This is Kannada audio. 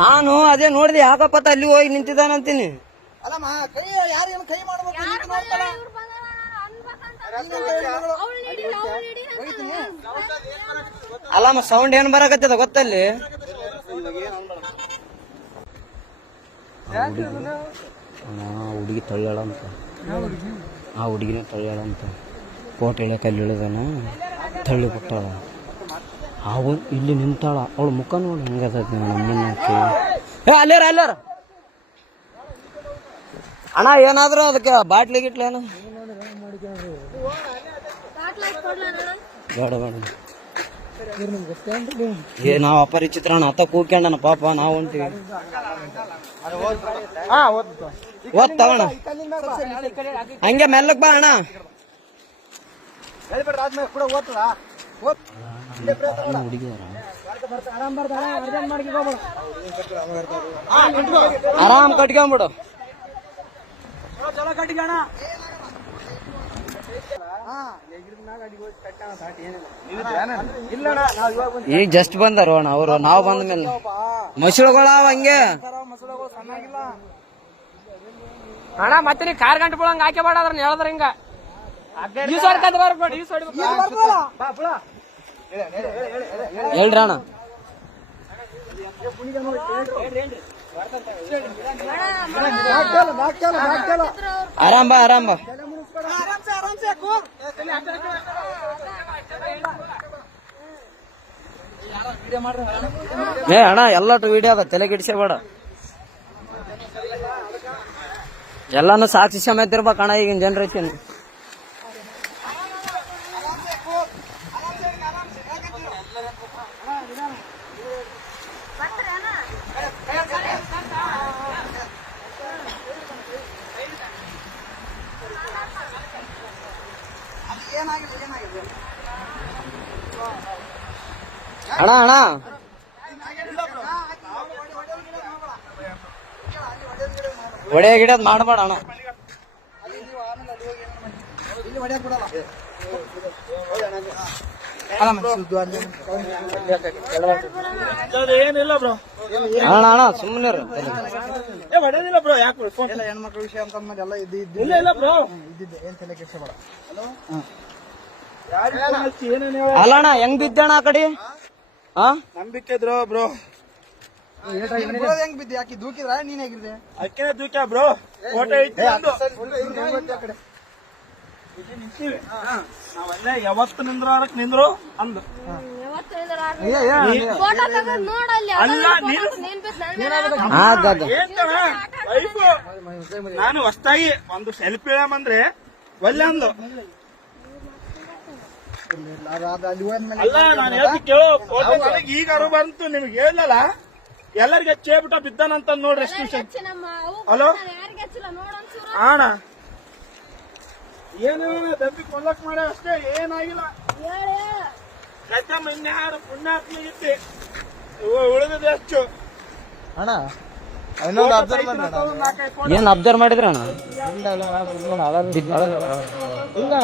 ನಾನು ಅದೇ ನೋಡಿದೆ ಯಾಕಪ್ಪ ಅಲ್ಲಿ ಹೋಗಿ ನಿಂತಿದ್ದಾನಂತೀನಿ. ಅಲ್ಲಮ್ಮ ಕೈ ಕೈ ಮಾಡ್ಬೇಕು. ಅಲ್ಲಮ್ಮ ಸೌಂಡ್ ಏನ್ ಬರಕತ್ತದ ಗೊತ್ತಲ್ಲಿ? ಹುಡುಗಿ ತಳ್ಳಾಳ ಅಂತ ಆ ಹುಡುಗಿನ ತಳ್ಳಾಳ ಅಂತ ಕೋಟೆ ಇಳಿಯಕ್ಕೆ ಅಲ್ಲಿ ಇಳಿದಾನ ತಳ್ಳಿ ಬಿಟ್ಟಾಳ. ಅವ ಇಲ್ಲಿ ನಿಂತಾಳ. ಅವಳ ಮುಖ ನೋಡಿ ಹೆಂಗದ ನಮ್ಮನ್ನ ಏ ಅಲ್ಲೇರ ಅಲ್ಲಾರ. ಅಣ್ಣ ಏನಾದ್ರು ಅದಕ್ಕೆ ಬಾಟ್ಲಿ ಗಿಟ್ಲೇನು ಬೇಡ ಬೇಡ. ಏ ನಾವು ಅಪರಿಚಿತ್ರ ಅತ್ತ ಕೂಗ್ಕೊಂಡನ ಪಾಪ ನಾವು ಹೊಂಟಿವಿ ಓದ್ತಾವಣ ಹಂಗೆ ಮೆಲ್ಲಕ್ ಬಾ ಅಣ್ಣ. ಹೇಳ್ಬಿಡ್ರಿ ಆದ್ಮೇಲೆ ಕೂಡ ಓದ್ತದ. ಓದ್. ಆರಾಮ್ ಕಟ್ಕೊಂಬಿಡು. ನಾವ್ ಈಗ ಜಸ್ಟ್ ಬಂದಾರ ಅವರು. ನಾವು ಬಂದ ಮೇಲೆ. ಮಸಳುಗಳ ಹಂಗೆ. ಅಣ್ಣ, ಮತ್ತೆ ನೀ ಕಾರ್ ಗಂಟೆ ಬಿಡಂಗ ಹಾಕಿ ಬೇಡ ಅದ್ರ ಹೇಳಿದ್ರ ಹಿಂಗ. ಈ ಹೇಳ್ರಿ ಅಣ್ಣ. ಆರಾಮ ಆರಾಮ ಏ ಅಣ್ಣ ಎಲ್ಲಟು ವಿಡಿಯೋ ಅದ, ತಲೆ ಬೇಡ ಎಲ್ಲಾನು ಸಾಕ್ಷಿ ಸಮೇತ ಇರ್ಬೇಕು ಅಣ್ಣ ಈಗಿನ ಜನರೇಷನ್ ಏನಾಗಿದೆ ಅಣ್ಣ ಅಣ್ಣ. ಒಡೆ ಗಿಡದ್ ಮಾಡಬೇಡ ಅಣ್ಣ. ಇಲ್ಲಿ ಹೊಡ್ಯಾಕ್ ಬಿಡಲ್ಲ ಏನಿಲ್ಲ ಬ್ರೋ. ಅಣ್ಣ ಅಣ್ಣ ಸುಮ್ಮನೆ ಏ ಹೊಡೆದಿಲ್ಲ ಬ್ರೋ ಯಾಕೆ ಹೆಣ್ಮಕ್ಳ ವಿಷಯ ಅಂತ ಎಲ್ಲ ಇದ್ದಿದ್ದೆ ಇಲ್ಲ ಇಲ್ಲ ಬ್ರೋ. ಇದ್ದಿದ್ದೆ. ಏನ್ ತಲೆ ಕೆಡ್ಸಬೇಡ ಏನೇನು ಹೇಳ ಅಲ್ಲ ಅಣ್ಣ ಹೆಂಗ್ ಬಿದ್ದಣ್ಣ ಆ ಕಡೆ? ಹಾ ನಂಬಿಕೆ ಇದ್ರು ಬ್ರೋ. ಹೆಂಗ್ ಬಿದ್ದಿ ದೂಕಿದ್ರ ನೀನ್ ಹೇಗಿದ್ದೆ ಅಕ್ಕೇನೆ ದೂಕ ಬ್ರೋ ಫೋಟೋ ಐತಿ ನಾವಲ್ಲೇ ಯಾವತ್ತು ನಿಂದ್ರು ಅಲ್ಲ ನೀನು ಹಾ ಅದ ಏನ್ ಕಣ ನಾನು ಹೊಸ್ತಾಗಿ ಒಂದು ಸೆಲ್ಫಿ ಹೇಳಂದ್ರೆ ಒಳ್ಳೆ ಅದು. ಅಲ್ಲಿ ನಾನು ಹೇಳ್ತಿ ಕೇಳು ಫೋಟೋ ನನಗೆ ಈಗ ಅರು ಬಂತು ನಿಮ್ಗೆ ಹೇಳಲ್ಲ ಎಲ್ಲರಿಗೆ ಚೇಬಿಟ ಬಿದ್ದಾನಂತ ನೋಡ್ರಿ ನಮ್ಮ ಹಲೋ? ಅಣ್ಣ ಏನೇನ ದಬ್ಬಿ ಕೊಲ್ಲಕ್ ಮಾಡ ಅಷ್ಟೇ ಏನಾಗಿಲ್ಲ. ಹೇಳಿ. ಕತ್ತಮ್ಮ ಇನ್ಯಾರು ಪುಣ್ಯಾತ್ಮಗಿತ್ತಿ ಉಳಿದಿದೆ ಹೆಚ್ಚು ಅಣ್ಣ ಏನ್ ಅಬ್ಸರ್ವ್ ಮಾಡಿದ್ರಣ್ಣ ಇಲ್ಲ.